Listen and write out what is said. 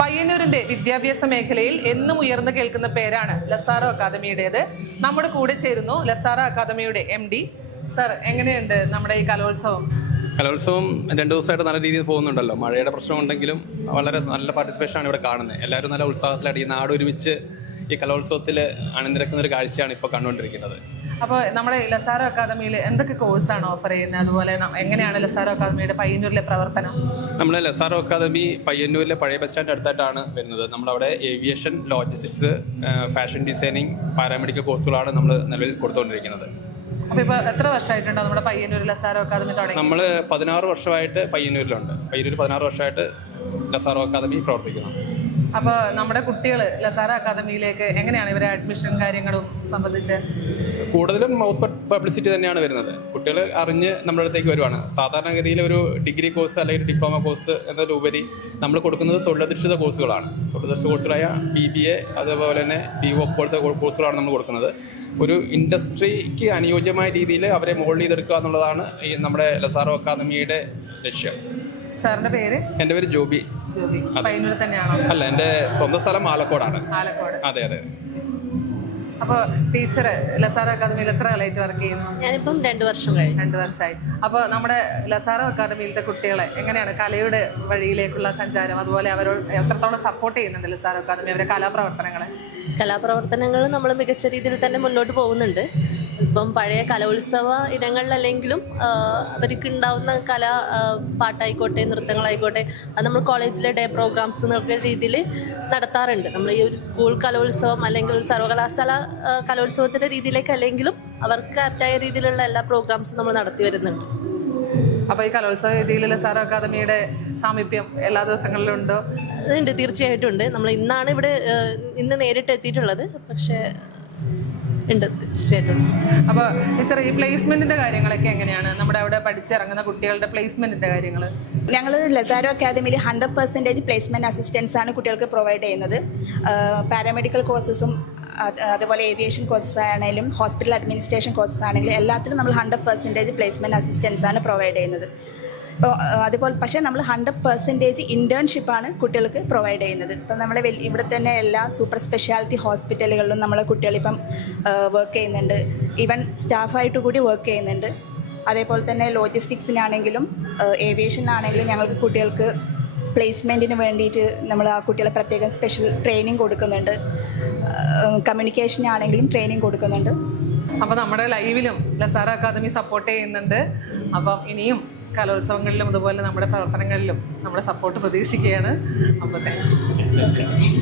പയ്യന്നൂരിന്റെ വിദ്യാഭ്യാസ മേഖലയിൽ എന്നും ഉയർന്നു കേൾക്കുന്ന പേരാണ് ലസാറോ അക്കാദമിയുടേത്. നമ്മുടെ കൂടെ ചേരുന്നു ലസാറോ അക്കാദമിയുടെ എം ഡി സർ എങ്ങനെയുണ്ട് നമ്മുടെ ഈ കലോത്സവം? കലോത്സവം രണ്ടു ദിവസമായിട്ട് നല്ല രീതിയിൽ പോകുന്നുണ്ടല്ലോ. മഴയുടെ പ്രശ്നം ഉണ്ടെങ്കിലും വളരെ നല്ല പാർട്ടിസിപ്പേഷനാണ് ഇവിടെ കാണുന്നത്. എല്ലാവരും നല്ല ഉത്സാഹത്തിലായിട്ട് ഈ നാട് ഒരുമിച്ച് ഈ കലോത്സവത്തിൽ അണിനിരക്കുന്ന ഒരു കാഴ്ചയാണ് ഇപ്പോൾ കണ്ടുകൊണ്ടിരിക്കുന്നത്. അപ്പോൾ നമ്മുടെ ലസാറോ അക്കാദമിയിൽ എന്തൊക്കെ കോഴ്സാണ് ഓഫർ ചെയ്യുന്നത്? അതുപോലെ എങ്ങനെയാണ് ലസാറോ അക്കാദമിയുടെ പയ്യന്നൂരിലെ പ്രവർത്തനം? നമ്മൾ ലസാറോ അക്കാദമി പയ്യന്നൂരിലെ പഴയ ബസ് സ്റ്റാൻഡ് അടുത്തായിട്ടാണ് വരുന്നത്. നമ്മളവിടെ aviation logistics fashion designing paramedical കോഴ്സുകളാണ് നമ്മൾ നിലവിൽ കൊടുത്തുകൊണ്ടിരിക്കുന്നത്. അപ്പോൾ ഇപ്പോൾ എത്ര വർഷമായിട്ടുണ്ടോ നമ്മുടെ പയ്യന്നൂർ ലസാറോ അക്കാദമി തുടങ്ങി? നമ്മൾ പതിനാറ് വർഷമായിട്ട് പയ്യന്നൂരിലുണ്ട്. പയ്യന്നൂർ പതിനാറ് വർഷമായിട്ട് ലസാറോ അക്കാദമി പ്രവർത്തിക്കുന്നു. അപ്പോൾ നമ്മുടെ കുട്ടികൾ ലസാറോ അക്കാദമിയിലേക്ക് എങ്ങനെയാണ് ഇവരെ അഡ്മിഷൻ കാര്യങ്ങളും സംബന്ധിച്ച്? കൂടുതലും മൗത്ത് പബ്ലിസിറ്റി തന്നെയാണ് വരുന്നത്. കുട്ടികൾ അറിഞ്ഞ് നമ്മുടെ അടുത്തേക്ക് വരുവാണ്. സാധാരണഗതിയിൽ ഒരു ഡിഗ്രി കോഴ്സ് അല്ലെങ്കിൽ ഡിപ്ലോമ കോഴ്സ് എന്നതിലുപരി നമ്മൾ കൊടുക്കുന്നത് തൊഴിലധിഷ്ഠിത കോഴ്സുകളാണ് തൊഴിലധിഷ്ഠിത കോഴ്സുകളായ ബി ബി എ അതുപോലെ തന്നെ ബി ഒ പോലത്തെ കോഴ്സുകളാണ് നമ്മൾ കൊടുക്കുന്നത്. ഒരു ഇൻഡസ്ട്രിക്ക് അനുയോജ്യമായ രീതിയിൽ അവരെ മോൾഡ് ചെയ്തെടുക്കുക എന്നുള്ളതാണ് ഈ നമ്മുടെ ലസാറോ അക്കാദമിയുടെ ലക്ഷ്യം. സാറിന്റെ പേര്? എന്റെ പേര് ജോബി. ജോബി. തന്നെയാണോ? അല്ല എന്റെ സ്വന്തം സ്ഥലം ആലക്കോടാണ്. ആലക്കോട്. അതെ അതെ. അപ്പോൾ ടീച്ചർ ലസാർ അക്കാദമിയിൽ എത്ര കാലമായിട്ട് വർക്ക് ചെയ്യുന്നു? ഞാനിപ്പം രണ്ട് വർഷം കഴിഞ്ഞു. രണ്ട് വർഷമായി. അപ്പോൾ നമ്മുടെ ലസാർ അക്കാദമിയിലത്തെ കുട്ടികളെ എങ്ങനെയാണ് കലയുടെ വഴിയിലേക്കുള്ള സഞ്ചാരം? അതുപോലെ അവരോട് എത്രത്തോളം സപ്പോർട്ട് ചെയ്യുന്നുണ്ട് ലസാർ അക്കാദമി അവരുടെ കലാപ്രവർത്തനങ്ങളെ? കലാപ്രവർത്തനങ്ങൾ നമ്മൾ മികച്ച രീതിയിൽ തന്നെ മുന്നോട്ട് പോകുന്നുണ്ട്. ഇപ്പം പഴയ കലോത്സവ ഇനങ്ങളിലല്ലെങ്കിലും അവർക്ക് ഉണ്ടാവുന്ന കല പാട്ടായിക്കോട്ടെ നൃത്തങ്ങളായിക്കോട്ടെ അത് നമ്മൾ കോളേജിലെ ഡേ പ്രോഗ്രാംസ് എന്നൊക്കെ രീതിയിൽ നടത്താറുണ്ട്. നമ്മൾ ഈ ഒരു സ്കൂൾ കലോത്സവം അല്ലെങ്കിൽ ഒരു സർവകലാശാല കലോത്സവത്തിന്റെ രീതിയിലേക്ക് അല്ലെങ്കിലും അവർക്ക് ആപ്റ്റായ രീതിയിലുള്ള എല്ലാ പ്രോഗ്രാംസും നമ്മൾ നടത്തി വരുന്നുണ്ട്. അപ്പോൾ ഈ കലോത്സവ വേദിയിൽ സാർ അക്കാദമിയുടെ സാമീപ്യം എല്ലാ ദിവസങ്ങളിലും ഉണ്ടോ? ഉണ്ട് തീർച്ചയായിട്ടും ഉണ്ട്. നമ്മൾ ഇന്നാണ് ഇവിടെ ഇന്ന് നേരിട്ട് എത്തിയിട്ടുള്ളത് പക്ഷേ ഉണ്ട്. തീർച്ചയായിട്ടും. അപ്പോൾ ടീച്ചർ ഈ പ്ലേസ്മെന്റിന്റെ കാര്യങ്ങളൊക്കെ എങ്ങനെയാണ്? നമ്മുടെ അവിടെ പഠിച്ചിറങ്ങുന്ന കുട്ടികളുടെ പ്ലേസ്മെന്റിന്റെ കാര്യങ്ങൾ ഞങ്ങൾ ലസാരോ അക്കാദമിയിൽ ഹൺഡ്രഡ് പെർസെന്റേജ് പ്ലേസ്മെന്റ് അസിസ്റ്റൻസ് ആണ് കുട്ടികൾക്ക് പ്രൊവൈഡ് ചെയ്യുന്നത്. പാരാമെഡിക്കൽ കോഴ്സസും അതുപോലെ ഏവിയേഷൻ കോഴ്സസ് ആണെങ്കിലും ഹോസ്പിറ്റൽ അഡ്മിനിസ്ട്രേഷൻ കോഴ്സസ് ആണെങ്കിലും എല്ലാത്തിലും നമ്മൾ ഹൺഡ്രഡ് പെർസെന്റേജ് പ്ലേസ്മെന്റ് അസിസ്റ്റൻസ് ആണ് പ്രൊവൈഡ് ചെയ്യുന്നത്. അതുപോലെ പക്ഷേ നമ്മൾ ഹൺഡ്രഡ് പെർസെന്റേജ് ഇന്റേൺഷിപ്പാണ് കുട്ടികൾക്ക് പ്രൊവൈഡ് ചെയ്യുന്നത്. ഇപ്പം വലിയ ഇവിടെ തന്നെ എല്ലാ സൂപ്പർ സ്പെഷ്യാലിറ്റി ഹോസ്പിറ്റലുകളിലും നമ്മളെ കുട്ടികളിപ്പം വർക്ക് ചെയ്യുന്നുണ്ട്. ഈവൻ സ്റ്റാഫായിട്ട് കൂടി വർക്ക് ചെയ്യുന്നുണ്ട്. അതേപോലെ തന്നെ ലോജിസ്റ്റിക്സിനാണെങ്കിലും ഏവിയേഷനാണെങ്കിലും ഞങ്ങൾക്ക് കുട്ടികൾക്ക് പ്ലേസ്മെന്റിന് വേണ്ടിയിട്ട് നമ്മൾ ആ കുട്ടികളെ പ്രത്യേകം സ്പെഷ്യൽ ട്രെയിനിങ് കൊടുക്കുന്നുണ്ട്. കമ്മ്യൂണിക്കേഷനാണെങ്കിലും ട്രെയിനിങ് കൊടുക്കുന്നുണ്ട്. അപ്പോൾ നമ്മുടെ ലൈവിലും ലസാര അക്കാദമി സപ്പോർട്ട് ചെയ്യുന്നുണ്ട്. അപ്പം ഇനിയും കലോത്സവങ്ങളിലും അതുപോലെ നമ്മുടെ പ്രവർത്തനങ്ങളിലും നമ്മുടെ സപ്പോർട്ട് പ്രതീക്ഷിക്കുകയാണ്. അപ്പോൾ താങ്ക് യു